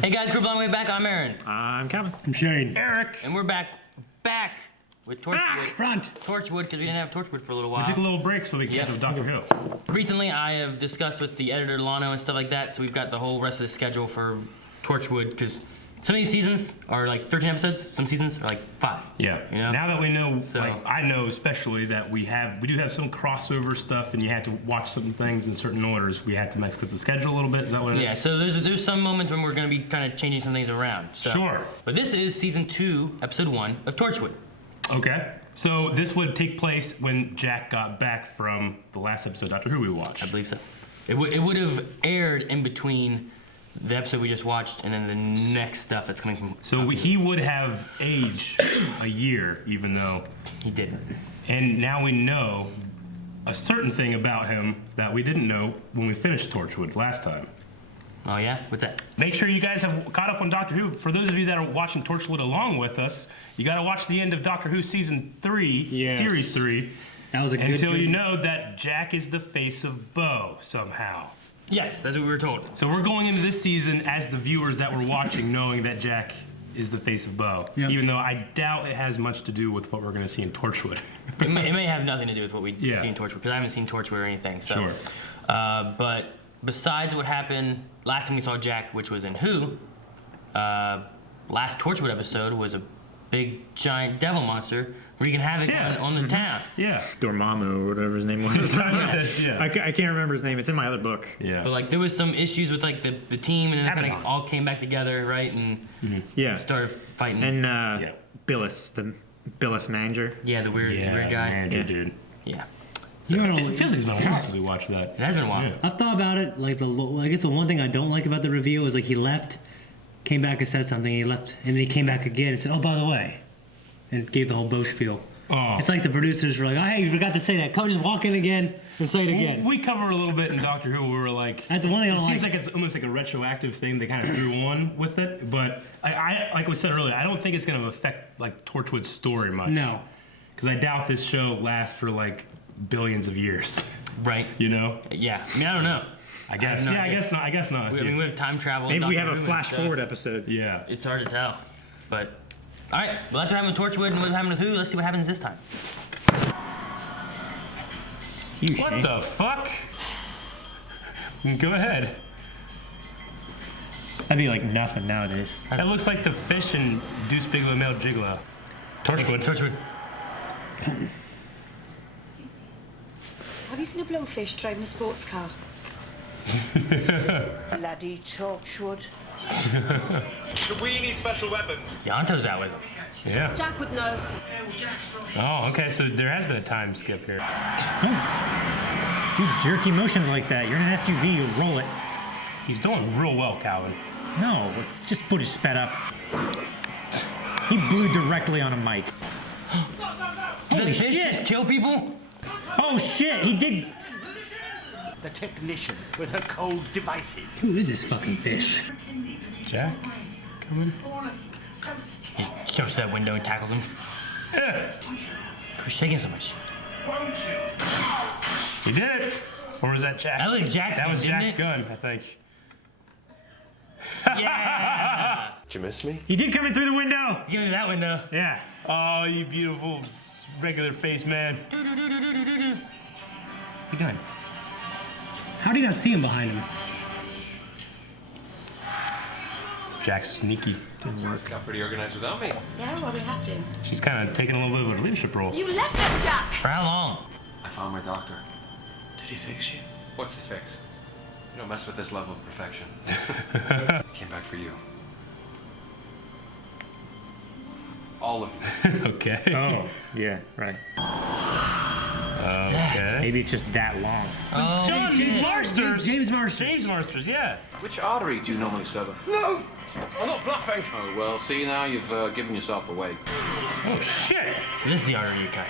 Hey guys, group on the way back. I'm Aaron. I'm Kevin. I'm Shane. Eric. And we're back with Torchwood. Torchwood, because we didn't have Torchwood for a little while. We took a little break so we could get to Doctor Who. Recently, I have discussed with the editor, Lano, and stuff like that, so we've got the whole rest of the schedule for Torchwood, because some of these seasons are like 13 episodes, some seasons are like 5. Yeah. You know? Now that we know, So- like, I know especially that we do have some crossover stuff, and you have to watch certain things in certain orders. We have to mess with the schedule a little bit. Is that what it is? Yeah, so there's some moments when we're going to be kind of changing some things around. So. Sure. But this is season 2, episode 1 of Torchwood. Okay. So this would take place when Jack got back from the last episode of Doctor Who we watched. I believe so. It would have aired in between the episode we just watched and then the next stuff that's coming from. So he would have aged a year, even though He didn't. And now we know a certain thing about him that we didn't know when we finished Torchwood last time. Oh yeah? What's that? Make sure you guys have caught up on Doctor Who. For those of you that are watching Torchwood along with us, you got to watch the end of Doctor Who season 3, Yes. series 3, That was a good. until you know that Jack is the face of Bo somehow. Yes, that's what we were told. So we're going into this season as the viewers that were watching, knowing that Jack is the face of Bo. Yep. Even though I doubt it has much to do with what we're going to see in Torchwood. It may have nothing to do with what we Yeah. see in Torchwood, because I haven't seen Torchwood or anything. So. Sure. But besides what happened last time we saw Jack, which was in Who, last Torchwood episode was a big giant devil monster wreaking havoc on the town. Yeah. Dormammu or whatever his name was. Yeah. I can't remember his name. It's in my other book. Yeah. But like there was some issues with like the team, and then it kind Abaddon. of all came back together, right? And Yeah. started fighting. And Yeah. Billis, the Billis Manager. yeah, the weird guy. Manager, Yeah. dude. Yeah. You know, it feels like it's been a while since we watched that. It has been a while. Yeah. I've thought about it. Like I guess the one thing I don't like about the reveal is like he left, came back and said something. He left, and then he came back again and said, "Oh, by the way," and gave the whole Bo spiel. Oh. It's like the producers were like, "Oh, hey, you forgot to say that. Come, just walk in again and say it again." We cover a little bit in Doctor Who where we're like, That's the one thing I it don't seems like. like it's almost like a retroactive thing they kind of threw on with it. But I like we said earlier, I don't think it's going to affect like Torchwood's story much. No. Because I doubt this show lasts for like billions of years. Right. You know? Yeah. I mean, I don't know. I guess. no Yeah, I idea. guess not. I guess not. I mean, we have time travel. Maybe in we Doctor have a Who and flash stuff. forward episode. Yeah. It's hard to tell. But all right. Well, that's what happened with Torchwood and what happened with Who. Let's see what happens this time. What the fuck? Go ahead. That'd be like nothing nowadays. That looks like the fish in Deuce Bigalow Male Gigolo. Torchwood. Torchwood. Have you seen a blowfish driving a sports car? Bloody Torchwood. We need special weapons. Yonto's out with him. Yeah. Jack would know. Oh, okay. So there has been a time skip here. Do jerky motions like that. You're in an SUV. You roll it. He's doing real well, Calvin. No, it's just footage sped up. He blew directly on a mic. Did Holy the fish shit! just kill people? Oh shit! He did. The technician with her cold devices. Who is this fucking fish? Jack? Coming? He jumps to that window and tackles him. Yeah. Who's shaking so much? He did it. Or was that Jack? That was Jack's That gun, was didn't Jack's it? gun, I think. Yeah! Did you miss me? He did come in through the window. Give me that window. Yeah. Oh, you beautiful regular face man. What you doing? How did you not see him behind him? Jack's sneaky. Got pretty organized without me. Yeah, well, we had to. She's kind of taking a little bit of a leadership role. You left us, Jack! For how long? I found my doctor. Did he fix you? What's the fix? You don't mess with this level of perfection. I came back for you. All of you. Okay. Oh, yeah, right. Okay. Maybe it's just that long. Oh, John, James Marsters. James Marsters. James Marsters, yeah. Which artery do you normally sever? No! I'm not bluffing. Oh, well, see, now you've given yourself away. Oh, shit. so this is the artery you cut.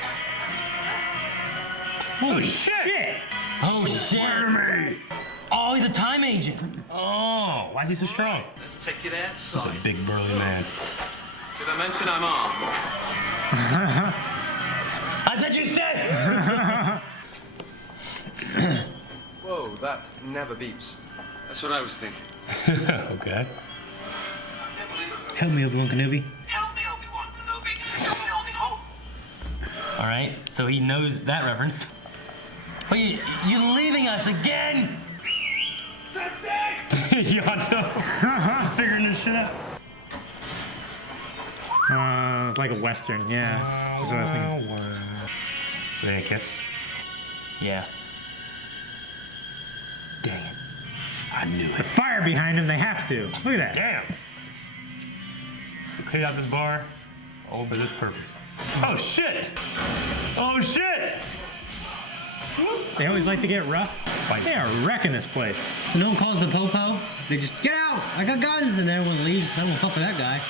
Holy shit. Oh shit! Oh, he's a time agent. Oh, why is he so strong? Let's take it He's a outside. big burly man. Did I mention I'm armed? I said you stay. Whoa, that never beeps. That's what I was thinking. Okay. Help me, Obi-Wan Kenobi. Help me, Obi-Wan Kenobi. You're my only hope. All right, so he knows that reference. Oh, you're leaving us again? That's it! Yonto. Figuring this shit out. It's like a western, yeah. That's what I was thinking. Then a kiss. Yeah. Dang it. I knew The it. fire behind him, they have to. Look at that. Damn. Clean out this bar all for this purpose. Oh shit! Oh shit! They always like to get rough. They are wrecking this place. So no one calls the po-po? They just, get out! I got guns! And everyone leaves. I won't fuck with that guy.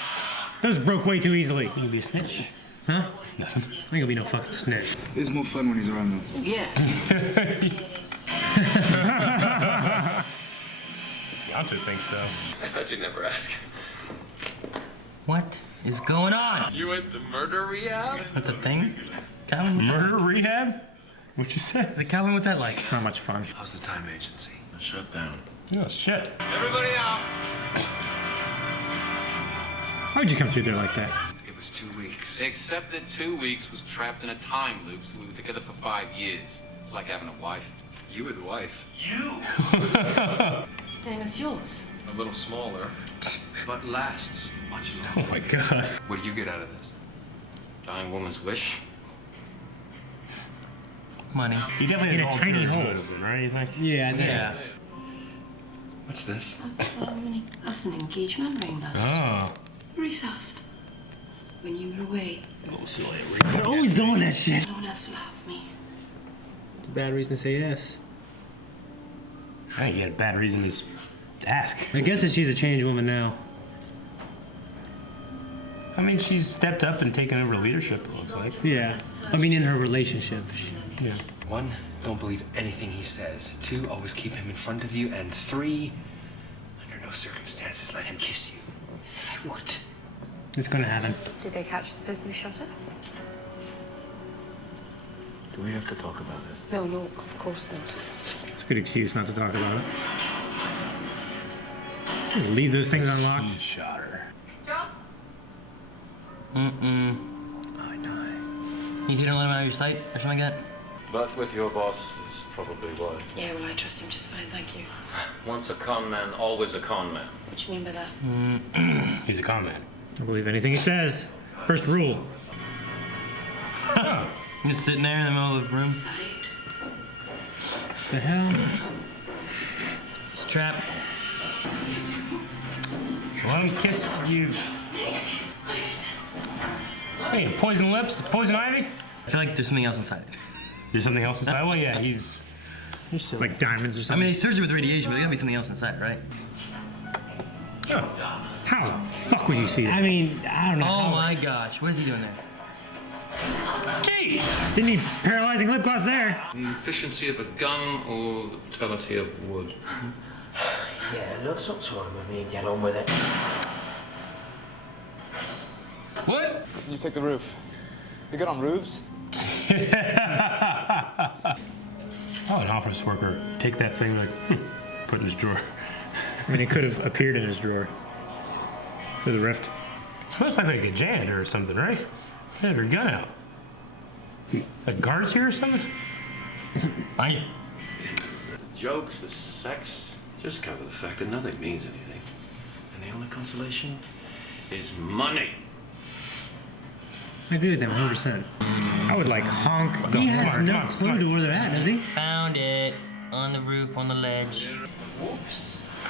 Those broke way too easily. You can be a snitch. Huh? I ain't gonna be no fucking snitch. It's more fun when he's around though. Yeah. Yonto thinks so. I thought you'd never ask. What is going on? You went to murder rehab? That's a thing? Calvin? Murder rehab? What you say? Is it Calvin? What's that like? Not much fun. How's the time agency? Shut down. Oh shit. Everybody out. Why would you come through there like that? It was 2 weeks. Except that 2 weeks was trapped in a time loop, so we were together for 5 years. It's like having a wife. You were the wife. You! It's the same as yours. A little smaller, but lasts much longer. Oh my god. What do you get out of this? Dying woman's wish. Money. He definitely has In a an tiny ulterior hole. motive, right? You think? Yeah, Yeah. What's this? That's an engagement ring, that is. Oh. Reese asked. When you were away, They're always doing that shit. no one else will have me. It's a bad reason to say yes. Hey, you had a bad reason to ask. I guess that she's a changed woman now. I mean, she's stepped up and taken over leadership, it looks like. Yeah. I mean, in her relationship. Yeah. 1, don't believe anything he says. 2, always keep him in front of you. And 3, under no circumstances let him kiss you. As if I would. It's gonna happen. Did they catch the person who shot her? Do we have to talk about this? No, of course not. It's a good excuse not to talk about it. Just leave those things unlocked. He shot her. Mm-mm. I know. You don't let him out of your sight or something like that? But with your boss is probably wise. Yeah, well, I trust him just fine, thank you. Once a con man, always a con man. What do you mean by that? He's a con man. Don't believe anything he says. First rule. I'm just sitting there in the middle of the room. The hell? It's a trap. Let him kiss you. Hey, poison lips, poison ivy? I feel like there's something else inside. There's something else inside. Well, yeah, he's. It's like diamonds or I something. mean, they surgery with radiation, but there's gotta be something else inside, right? How the fuck would you see that? I mean, I don't know. Oh my gosh, what is he doing there? Jeez! Didn't need paralyzing lip gloss there. The efficiency of a gun or the brutality of wood? Yeah, let's not time. I mean, get on with it. What? You take the roof. You good on roofs? Oh, an office worker take that thing like put in his drawer. I mean, it could have appeared in his drawer. Through the rift. It's almost like a janitor or something, right? They had her gun out. Like guards here or something? Behind you. Jokes, the sex, just cover the fact that nothing means anything. And the only consolation is money. I agree with him 100%. I would like honk. He Come has on, no come on, clue come to on. where they're at, does he? Found it. On the roof, on the ledge.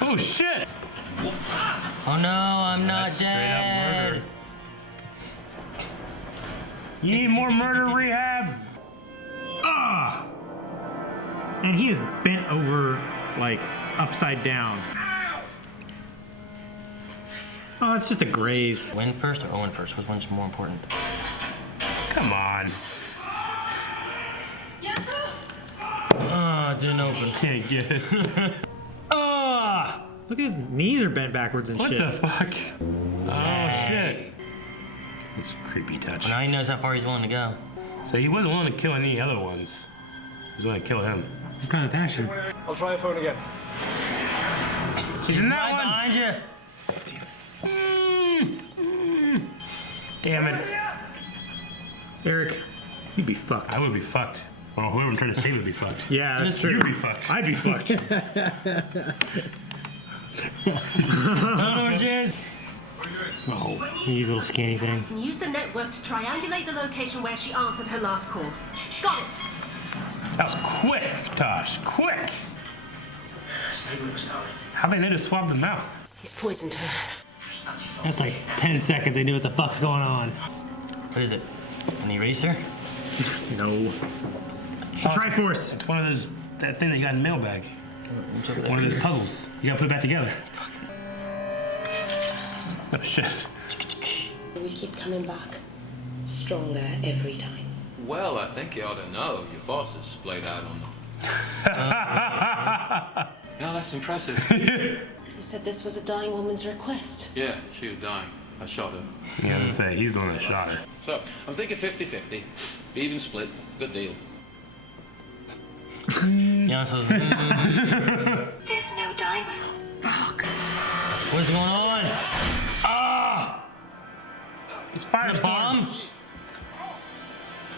Oh shit! Oh no, I'm not That's straight up dead. murder. You need more murder rehab? Ah! And he is bent over, like, upside down. Oh, it's just a graze. Win first or Owen first? Which one's more important? Come on. Oh, it didn't open. Can't get it. Ah! Look at his knees are bent backwards and What shit. the fuck? Oh shit. It's a creepy touch. Well, now he knows how far he's willing to go. So he wasn't willing to kill any other ones. He was willing to kill him. What kind of passion? I'll try your phone again. She's in that Right one. behind you. Damn it. Eric, you'd be fucked. I would be fucked. Well, whoever I'm trying to save would be fucked. Yeah, that's true. You'd be fucked. I'd be fucked. I don't know where she is. Oh, he's a little skinny thing. Use the network to triangulate the location where she answered her last call. Got it. That was quick, Tosh. Quick. Stay with us, darling. How'd they know to swab the mouth? He's poisoned her. That's like 10 seconds. They knew what the fuck's going on. What is it? An eraser? No. Triforce. It's one of those, that thing that you got in the mailbag. One of those puzzles. You gotta put it back together. Oh, shit. We keep coming back. Stronger every time. Well, I think you ought to know. Your boss is splayed out on them. Yeah, that's impressive. You said this was a dying woman's request. Yeah, she was dying. I shot her. Yeah, I'm gonna say, he's the one that shot her. So, I'm thinking 50-50. Even split. Good deal. Yeah, so There's no diamond. what's going on? Ah! It's fire It's a bomb?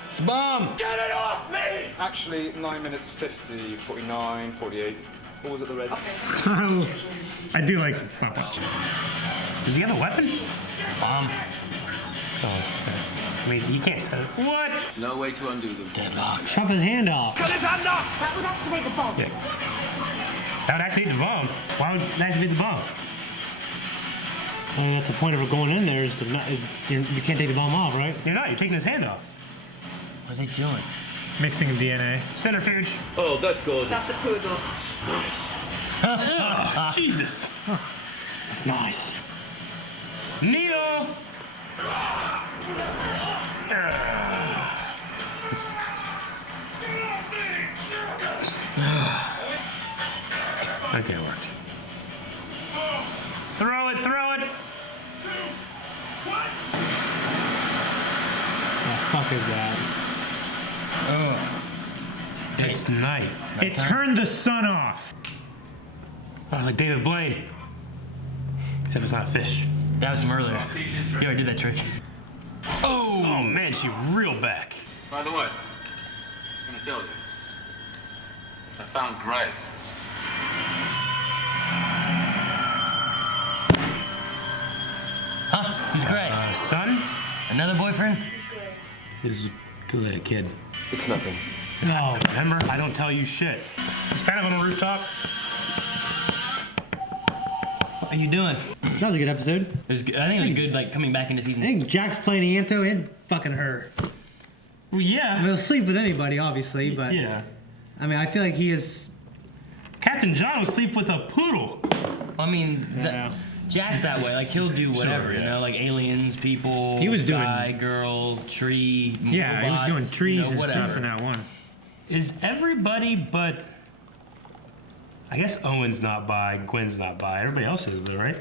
It's a bomb! Get it off me! Actually, 9 minutes 50, 49, 48. What was it, the red? I do like the stopwatch. Does he have a weapon? Bomb. Oh, I mean, you can't set it. What? No way to undo them. Deadlock. Chop his hand off. Cut his hand off! That would activate the bomb. Yeah. That would activate the bomb. Why would it activate the bomb? That's the point of going in there is to not, you can't take the bomb off, right? You're not. You're taking his hand off. What are they doing? Mixing DNA. Centrifuge. Oh, that's gorgeous. That's a poodle. Nice. Oh, Jesus. It's nice. Needle. That can't work. Throw it, throw it! What the fuck is that? It's night. It turned the sun off. I was like David Blaine. Except it's not a fish. That was from earlier. You already did that trick. Oh man, she reeled back. By the way, I was gonna tell you. I found Gray. Huh? Who's Gray? Son? Another boyfriend? His kid. It's nothing. No. Remember, I don't tell you shit. He's kind of on a rooftop. What are you doing? That was a good episode. It was good. I think it was good, like, coming back into I season. think Jack's playing Anto and fucking her. Well, yeah. He'll sleep with anybody, obviously, but Yeah. I mean, I feel like he is. Captain John will sleep with a poodle. I mean, Yeah. Jack's that way. Like, he'll do whatever, Sure, yeah. you know? Like, aliens, people, He was doing- guy, girl, tree, Yeah, he was robots, doing trees you know, and whatever. stuff in that one. Is everybody but... I guess Owen's not bi, Gwen's not bi. Everybody else is, though, right?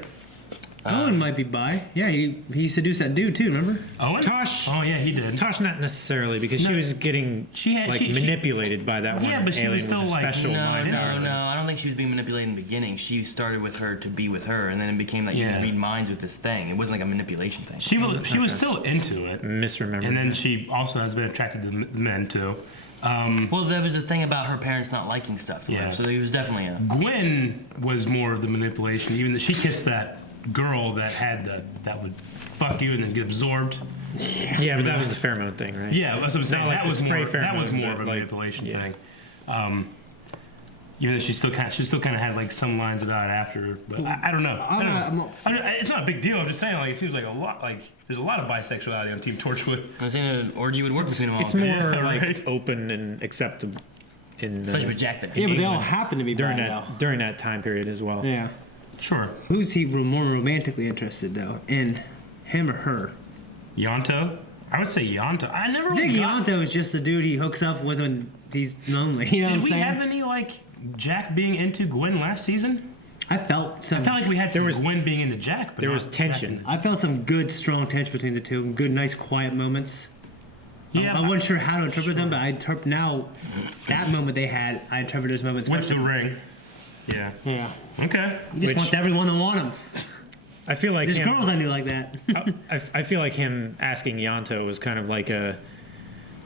Owen might be bi. Yeah, he seduced that dude too. Remember? Owen? Tosh. Oh, yeah, he did. Tosh, not necessarily, because she No. was getting She had- like she- manipulated by that Yeah, one but she was alien still, with a like, special No, mind. no, and no. everything. I don't think she was being manipulated in the beginning. She started with her to be with her, and then it became like you Yeah. can read minds with this thing. It wasn't like a manipulation thing. She was still into it. Misremembered. And then she also has been attracted to men, too. Well, there was a thing about her parents not liking stuff. Yeah. So it was definitely a. Gwen was more of the manipulation, even though she kissed that girl that had that would fuck you and then get absorbed. Yeah, but that was the pheromone thing, right? Yeah, that's what I'm saying. Not like That the was spray more. That was pheromone, more of a but, like, manipulation yeah. thing. Even though she still kind of had like some lines about it after, but I don't know. It's not a big deal. I'm just saying, like, it seems like a lot. Like, there's a lot of bisexuality on Team Torchwood. I was saying an orgy would work between them all. It's more Yeah, like right. open and acceptable in Especially with Jack there. Yeah, but they all England happen to be during bi during that time period as well. though. Yeah. Sure. Who's he more romantically interested though? In him or her? Yonto. I would say Yonto. I never I really think got. Yonto is just the dude he hooks up with when he's lonely. You know what I'm Did we saying? have any like Jack being into Gwen last season? I felt some. I felt like we had some Gwen being into Jack, but there not was tension. Jack I felt some good, strong tension between the two. Good, nice, quiet moments. Yeah, I wasn't sure how to interpret them, but I interpret now that moment they had. I interpret those moments with the especially- ring. Yeah. Yeah. Okay. You just want everyone to want him. I feel like There's him, girls I knew like that. I feel like him asking Yanto was kind of like a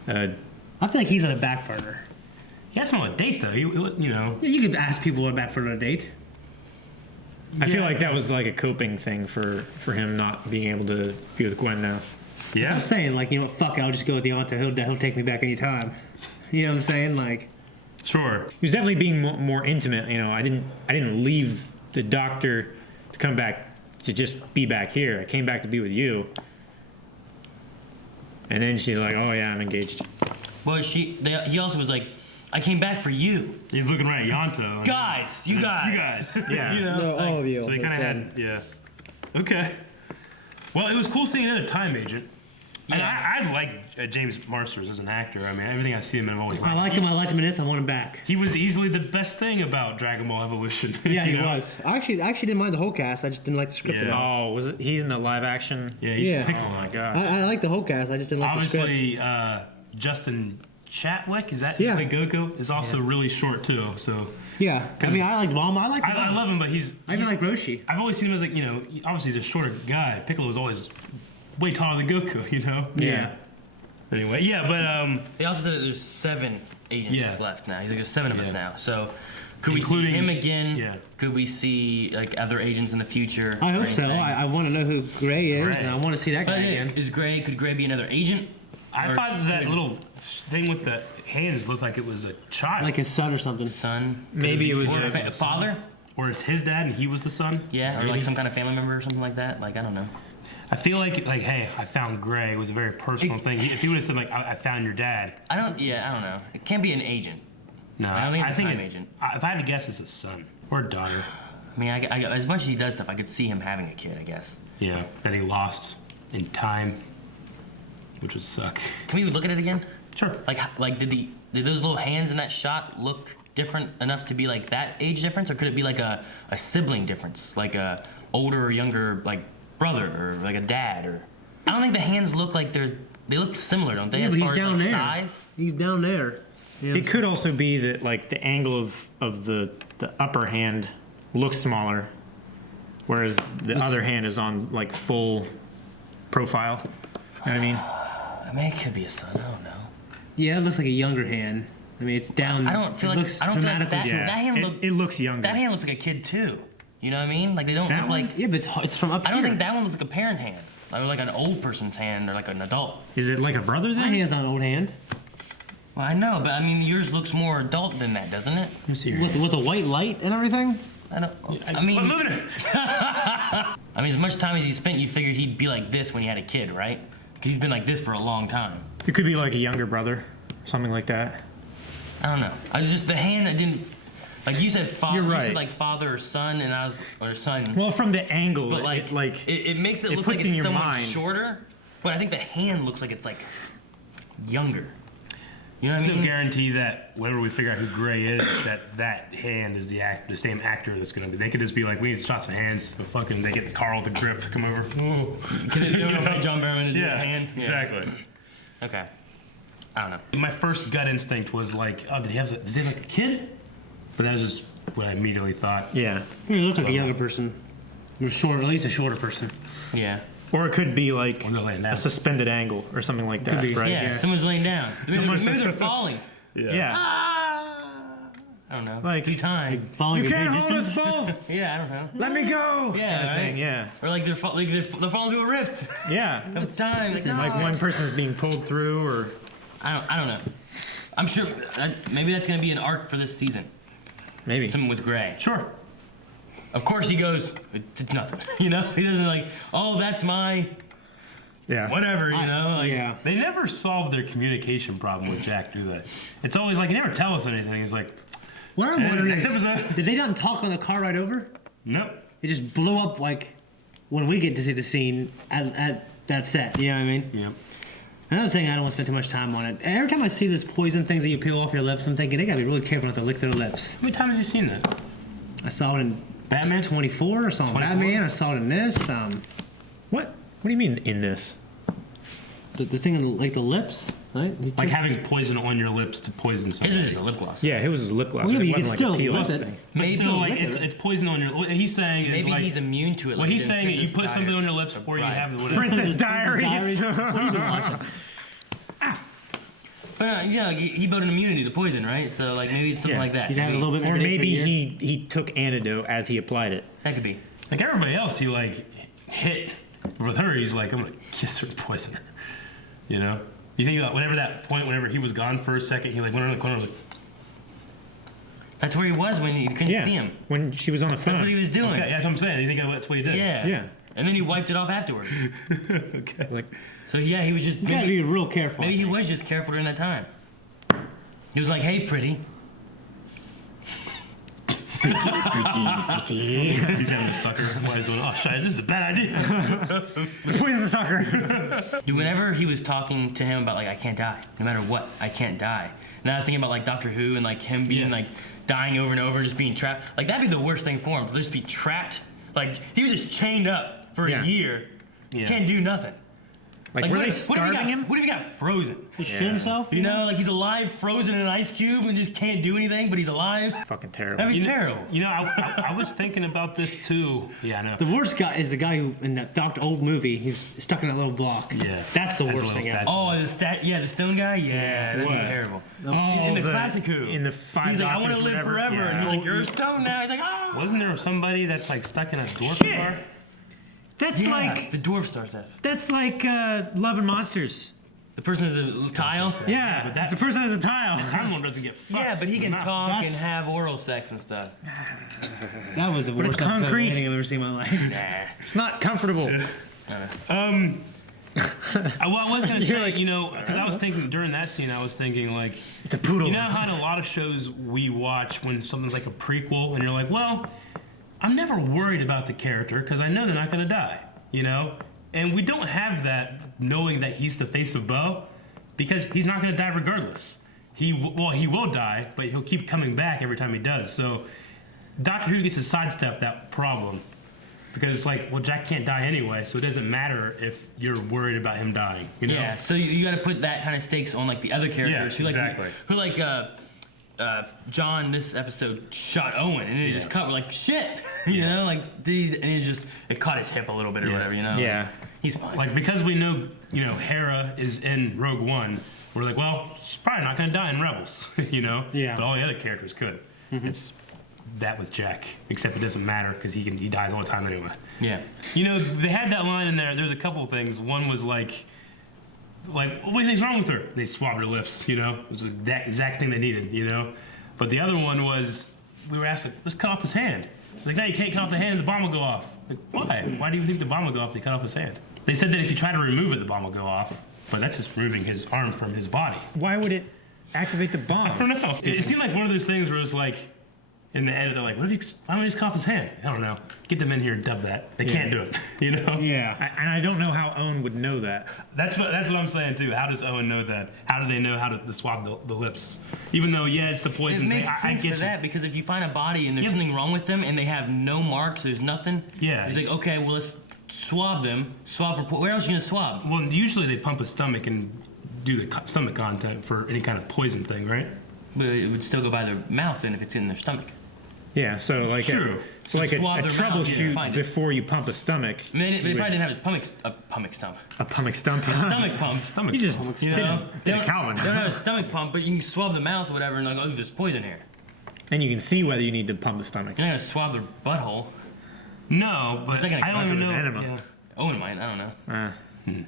I feel like he's on a back burner. He asked him on a date though. You know. Yeah, you could ask people on a back burner on a date. I feel like that was like a coping thing for him not being able to be with Gwen now. Yeah. I'm saying, like, you know what, fuck it, I'll just go with Yanto. He'll take me back anytime. You know what I'm saying? Like, sure. He was definitely being more intimate. You know, I didn't leave the doctor to come back to just be back here. I came back to be with you. And then she's like, oh yeah, I'm engaged. Well, he also was like, I came back for you. He's looking right at Yanto. Guys, you guys. Yeah. You know, no, all of you. So he kind of had, Okay. Well, it was cool seeing another time agent. And I like James Marsters as an actor. I mean, everything I see him in, I've always liked. I liked him. I liked him in this. I want him back. He was easily the best thing about Dragon Ball Evolution. Yeah, he was. I actually didn't mind the whole cast. I just didn't like the script at all. Oh, was it? He's in the live action. Yeah, he's Piccolo. Oh my gosh. I like the whole cast. I just didn't like the script. Obviously, Justin Chatwick, is that Yeah. like Goku? Is also really short too. So Yeah, I mean, I like Mom. I like. I love him, but I even like Roshi. I've always seen him as like, you know, obviously he's a shorter guy. Piccolo was always way taller than Goku, you know. Yeah. Anyway, yeah, but They also said that there's 7 agents left now. He's like, there's 7 of us now. So, could we see Including- him again? yeah. Could we see like other agents in the future? I or hope so. anything? I want to know who Gray is, and I want to see that guy again. Could Gray be another agent? I Or thought that could it- little thing with the hands looked like it was a child. Like his son or something. Son? Maybe it was Or a- a father? Or it's his dad and he was the son. Yeah, or Maybe. like some kind of family member or something like that. Like, I don't know. I feel like hey, I found Gray was a very personal thing. If he would have said like, I found your dad. I don't know. It can't be an agent. No, I don't think it's a time it- agent. If I had to guess, it's a son or a daughter. I mean, as much as he does stuff, I could see him having a kid, I guess. Yeah, that he lost in time, which would suck. Can we look at it again? Sure. Like did those little hands in that shot look different enough to be like that age difference, or could it be like a sibling difference, like a older or younger like brother or like a dad? Or I don't think the hands look like they look similar, don't they? Yeah, as but far he's down as like there. size. He's down there. Yeah. It could also be that like the angle of the upper hand looks smaller, whereas the other hand is on like full profile. You know what I mean? I mean, it could be a son. I don't know. Yeah, it looks like a younger hand. I mean, it's down. I don't feel it like looks that dramatically Yeah. hand it looks younger. That hand looks like a kid too. You know what I mean? Like they don't look like. Yeah, but it's from up I don't here. think that one looks like a parent hand, or like an old person's hand, or like an adult. Is it like a brother My then? hand's on an old hand. Well, I know, but I mean, yours looks more adult than that, doesn't it? Let me see your With a white light and everything. I don't. I mean, I'm moving it. I mean, as much time as he spent, you figured he'd be like this when he had a kid, right? 'Cause he's been like this for a long time. It could be like a younger brother, something like that. I don't know. I was just the hand that didn't. Like you said, father. You're You right. said like father or son, and I was or son. Well, from the angle, But like, it makes it it look puts like in it's your somewhat mind. shorter. But I think the hand looks like it's like younger. You know what I There's no mean? guarantee that whenever we figure out who Gray is, that hand is the same actor that's gonna be. They could just be like, we need shots of hands, but fucking they get the Carl with the grip come over. Because they don't want John Barrowman to do Yeah, a hand. exactly. Okay. I don't know. My first gut instinct was like, oh, did he have like a kid? But that was just what I immediately thought. Yeah. He looks like a younger person. Or short, at least a shorter person. Yeah. Or it could be like Or they're laying down. a suspended angle or something like that, be. right? Yeah. Someone's laying down. Maybe they're falling. Yeah. I don't know. Like 2 times. Falling You a can't great hold us distance. both. Yeah, I don't know. Let me go. Yeah, Kind of thing, right? yeah. Or like they're falling through a rift. Yeah. It's time. Like, no. Like one person's being pulled through, or I don't know. I'm sure maybe that's gonna be an arc for this season. maybe. Something with Gray. Sure. Of course he goes. It's nothing. You know. He doesn't like. Oh, that's my Yeah. whatever. You know. Like, Yeah. They never solved their communication problem with Jack, do they? It's always like, you never tell us anything. He's like, What I'm wondering next is, episode. did they not talk on the car ride over? nope. It just blew up like when we get to see the scene at that set. You know what I mean? Yep. Another thing, I don't want to spend too much time on it. Every time I see this poison things that you peel off your lips, I'm thinking they gotta be really careful not to lick their lips. How many times have you seen that? I saw it in Batman? 24. I saw it in 24? Batman. I saw it in this. What? What do you mean in this? The thing in like the lips. Right? Like having poison on your lips to poison His somebody. was just a lip gloss. Yeah, it was his lip gloss. Well, yeah, It but you wasn't can like still a peel whip off it. thing. But Maybe still, it's like liquor. it's poison on your. What he's saying is Maybe like he's immune to it. what like he's in saying is you Princess put something Diary- on your lips before you Bride. have the whatever. Princess Diaries. What have you been watching? But yeah, like he built an immunity to poison, right? So like maybe it's something Yeah. like that. He's had a Maybe- little bit Or every day for a maybe year. he took antidote as he applied it. That could be. Like everybody else, he like hit with her. He's like, I'm gonna kiss her, and poison her. You know? You think about whenever that point, whenever he was gone for a second, he like went around the corner. And was like, That's where he was when you couldn't see him. When she was on the phone. That's what he was doing. okay, that's what I'm saying. You think that's what he did? Yeah. Yeah. And then he wiped it off afterwards. Okay. Like, So yeah, he was just You gotta be real careful. maybe he was just careful during that time. He was like, "Hey, pretty." He's having a sucker. Why is he doing? Oh shit! This is a bad idea. poison the sucker. Dude, whenever he was talking to him about like, I can't die, no matter what, I can't die. And I was thinking about like Doctor Who and like him being like dying over and over, just being trapped. Like that'd be the worst thing for him to just be trapped. Like he was just chained up for Yeah. a year, Yeah. can't do nothing. Like, were what they if- what if he starving got- him? What if he got frozen? He shit himself? You know, like he's alive, frozen in an ice cube, and just can't do anything, but he's alive. Fucking terrible. That'd be You know- terrible. You know, I was thinking about this too. Yeah, I know. The worst guy is the guy who, in that old movie, he's stuck in that little block. Yeah. That's the That's a worst little thing ever. statue. The stone guy. Yeah, that'd What? be terrible. Oh, in the classic Who. In the Five He's like, I want to Doctors, live whatever. forever, and Yeah. he's like, you're a stone now. He's like, ah. Wasn't there somebody that's like stuck in a dwarf Shit. car? That's Yeah, like the dwarf star theft. that's like Love and Monsters. The person is a tile. Yeah, but that's the person has a tile. Time one doesn't get fucked. Yeah, but he can Not- talk and That's- have oral sex and stuff. That was the But worst it's episode of concrete. anything I've ever seen in my life. Nah. It's not comfortable. I was gonna You're say, like, you know, because I was thinking during that scene, I was thinking like, It's a poodle. you know how in a lot of shows we watch when something's like a prequel, and you're like, well, I'm never worried about the character because I know they're not gonna die, you know, and we don't have that knowing that he's the face of Bo because he's not gonna die regardless. He will die, but he'll keep coming back every time he does. So Doctor Who gets to sidestep that problem. Because it's like, well, Jack can't die anyway, so it doesn't matter if you're worried about him dying. You know? Yeah, so you got to put that kind of stakes on like the other characters Yeah, exactly. who like John this episode shot Owen and then he just cut. We're like shit, you know, like dude, and it caught his hip a little bit or whatever, you know. Yeah. He's fine. Like, because we know, you know, Hera is in Rogue One, we're like, well, she's probably not going to die in Rebels, you know? Yeah. But all the other characters could. It's that with Jack, except it doesn't matter because he dies all the time anyway. Yeah. You know, they had that line in there. There's a couple of things. One was like, what do you think's wrong with her? They swabbed her lips, you know? It was like that exact thing they needed, you know? But the other one was, we were asked, like, let's cut off his hand. Like, no, you can't cut off the hand and the bomb will go off. Like, why? Why do you think the bomb will go off if you cut off his hand? They said that if you try to remove it, the bomb will go off. But that's just removing his arm from his body. Why would it activate the bomb? I don't know. It seemed like one of those things where it's like, in the edit, they're like, why don't you just cut off his hand? I don't know. Get them in here and dub that. They can't do it, you know? Yeah. And I don't know how Owen would know that. That's what I'm saying, too. How does Owen know that? How do they know how to swab the lips? Even though, yeah, it's the It poison makes thing. sense I get for that because if you find a body and there's something wrong with them and they have no marks, there's nothing. Yeah. It's like, okay, well, let's swab them. Swab for where else are you gonna swab? Well, usually they pump his stomach and do the stomach content for any kind of poison thing, right? But it would still go by their mouth then if it's in their stomach. Yeah, so like True. so like a swab their mouth, you troubleshoot find it. before you pump a stomach. I mean, they you probably would- didn't have a stomach stump. a pumic stump. Stomach pump. Stomach You just pump. You know, did a Calvin. They don't have a stomach pump, but you can swab the mouth or whatever and like, oh, there's poison here. and you can see whether you need to pump the stomach. You're not gonna swab their butthole. No, but It's like an I don't even know. aggressive enema. Yeah. Owen might, I don't know.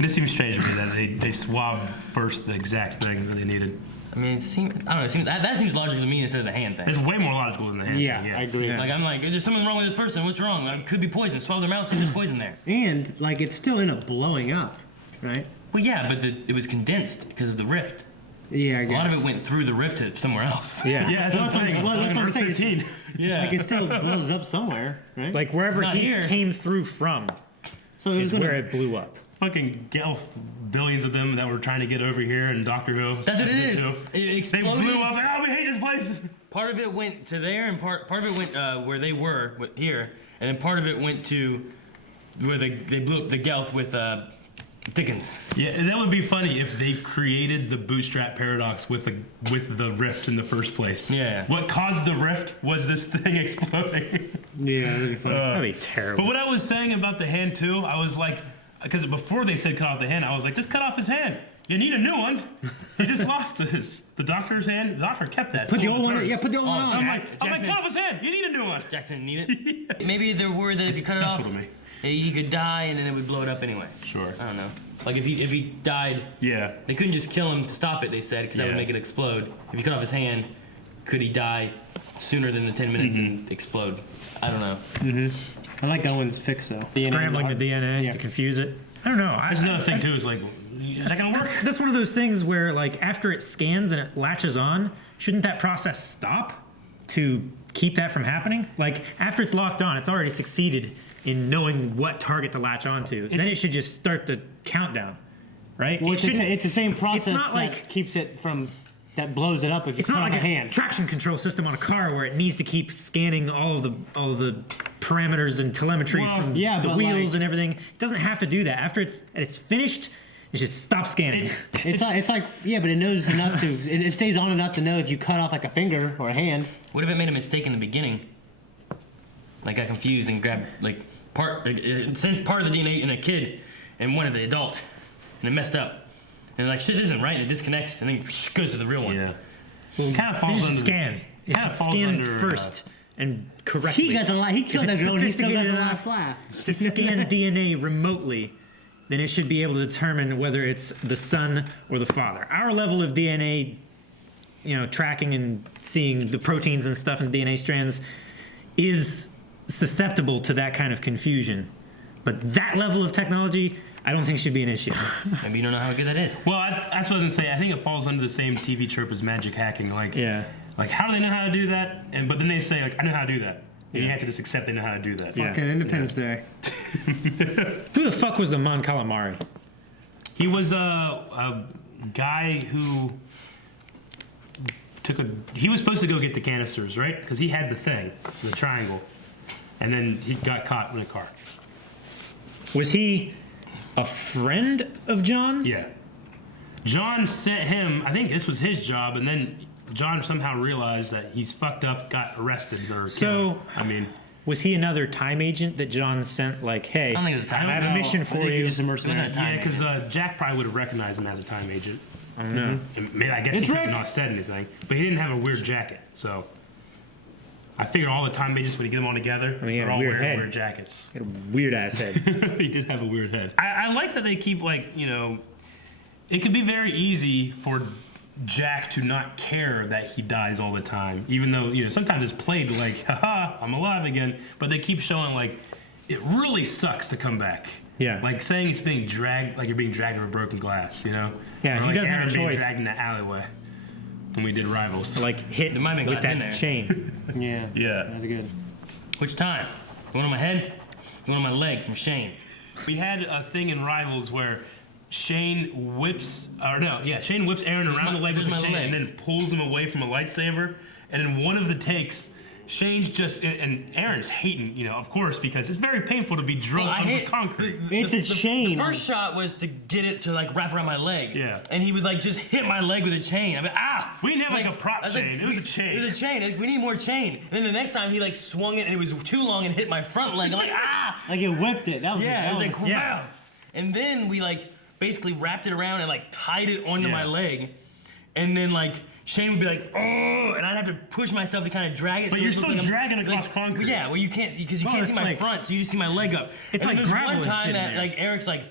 This seems strange to me that they swabbed first the exact thing that they needed. I mean, I don't know. It seems, that seems logical to me instead of the hand thing. It's way more logical than the hand Yeah, thing. I agree. Yeah. Like I'm like, is there something wrong with this person? What's wrong? Like, it could be poison. Swab their mouth, so there's poison there. And, like, it still ended up blowing up, right? Well, yeah, but it was condensed because of the rift. Yeah, I A guess. lot of it went through the rift to somewhere else. Yeah. Yeah, that's Well, the thing. that's what I'm Earth saying. 15. Yeah. Like, it still blows up somewhere, right? Like wherever Not heat here. came through from so it was is gonna, where it blew up. Fucking billions of them that were trying to get over here in Doctor Who. That's what it is. Too. It They exploded. blew up. Like, oh, we hate this place. Part of it went to there, and part of it went where they were here, and then part of it went to where they blew up the Gelth with Dickens. Yeah, that would be funny if they created the bootstrap paradox with the rift in the first place. Yeah. What caused the rift was this thing exploding. Yeah, that'd be fun. That'd be terrible. But what I was saying about the hand too, I was like, because before they said cut off the hand, I was like, just cut off his hand. You need a new one. He just lost his. The doctor's hand. The doctor kept that. Put the old one. Yeah, put the old one on. I'm like, cut off his hand. You need a new one. Jackson need it. Maybe they're worried that if you cut it off, he could die and then it would blow it up anyway. Sure. I don't know. Like if he died, yeah, they couldn't just kill him to stop it. They said because that would make it explode. If you cut off his hand, could he die sooner than the 10 minutes and explode? I don't know. I like Owen's fix though. Scrambling the DNA to confuse it. I don't know. That's another thing too. Is like, is that gonna work? That's one of those things where, like, after it scans and it latches on, shouldn't that process stop to keep that from happening? Like, after it's locked on, it's already succeeded in knowing what target to latch onto. Then it should just start the countdown, right? Well, it's the same process it's not that like keeps it from, that blows it up if you it's cut not off like a hand. traction control system on a car where it needs to keep scanning all of the parameters and telemetry from the wheels and everything. It doesn't have to do that. After it's finished, it just stops scanning. It's like but it knows enough to. It stays on enough to know if you cut off like a finger or a hand. What if it made a mistake in the beginning? Like got confused and grabbed like it sends part of the DNA in a kid and one of the adult, and it messed up. And like shit isn't right, and it disconnects, and then goes to the real one. Yeah. Well, it kind of falls under scan. It should scan first and correctly. He killed that girl. And he still got the last laugh. To scan DNA remotely, then it should be able to determine whether it's the son or the father. Our level of DNA, tracking and seeing the proteins and stuff in DNA strands is susceptible to that kind of confusion. But that level of technology, I don't think should be an issue. Maybe you don't know how good that is. Well, that's what I was gonna say. I think it falls under the same TV trope as magic hacking. Like, how do they know how to do that? But then they say, like, I know how to do that. And you have to just accept they know how to do that. Fucking Independence Day. Who the fuck was the Mon Calamari? He was a guy who he was supposed to go get the canisters, right? Because he had the thing, the triangle. And then he got caught in a car. Was he a friend of John's? Yeah. John sent him, I think this was his job, and then John somehow realized that he's fucked up, got arrested or killed. Was he another time agent that John sent? Like, hey, I don't think it was a time I have a mission for you. Yeah, because Jack probably would have recognized him as a time agent. I don't know. Maybe, I guess he could have not said anything, but he didn't have a weird jacket, so I figure all the time agents, when you get them all together, they're all wearing weird jackets. He had a weird ass head. He did have a weird head. I like that they keep it could be very easy for Jack to not care that he dies all the time, even though sometimes it's played like, haha, I'm alive again, but they keep showing like it really sucks to come back. Yeah. Like saying it's being dragged, like you're being dragged over broken glass, Yeah, or he like doesn't Aaron have a being choice. dragged in the alleyway when we did Rivals. Like hit There might be with glass in that there. chain. Yeah. That's good. Which time? One on my head, one on my leg from Shane. We had a thing in Rivals where Shane whips Aaron around the leg with a chain and then pulls him away from a lightsaber. And in one of the takes, Shane's and Aaron's hating, of course, because it's very painful to be drunk over concrete. It's a chain. The first shot was to get it to like wrap around my leg. Yeah. And he would like just hit my leg with a chain. I mean, We didn't have like a prop chain. It was a chain. It was a chain. We need more chain. And then the next time he like swung it and it was too long and hit my front leg. I'm like, ah! Like it whipped it. That was it was like, yeah. wow. And then we like basically wrapped it around and like tied it onto my leg. And then like Shane would be like, oh, and I'd have to push myself to kind of drag it. But so you're it looked still like dragging across concrete. Yeah, well you can't because you can't see my front, so you just see my leg up. It's and like then there's gravel one and time shit in that there. like Eric's like,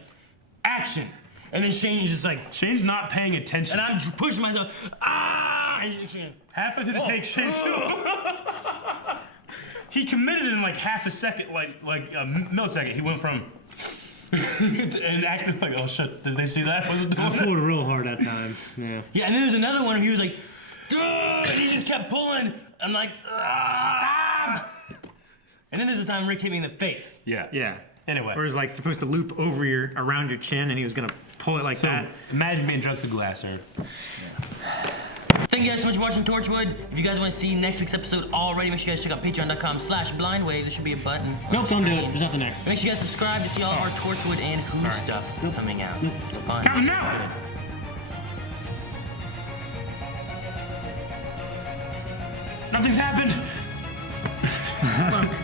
action, and then Shane's just like, Shane's not paying attention. and I'm pushing myself, ah! Halfway through the take, Shane's he committed in like half a second, like a millisecond. He went from and acted like, oh shit, did they see that? Wasn't doing I it. pulled real hard that time. Yeah. Yeah, and then there's another one where he was like, duh, and he just kept pulling. I'm like, stop! And then there's a time Rick hit me in the face. Yeah. Anyway. Or it was like supposed to loop around your chin, and he was gonna pull it like that. Imagine being drunk to glass, Aaron. Thanks thank you guys so much for watching Torchwood. If you guys want to see next week's episode already, make sure you guys check out patreon.com/blindwave. There should be a button. Nope, don't do it. There's nothing there. Make sure you guys subscribe to see all of our Torchwood and Who stuff coming out. It's fun. Coming now! Nothing's happened.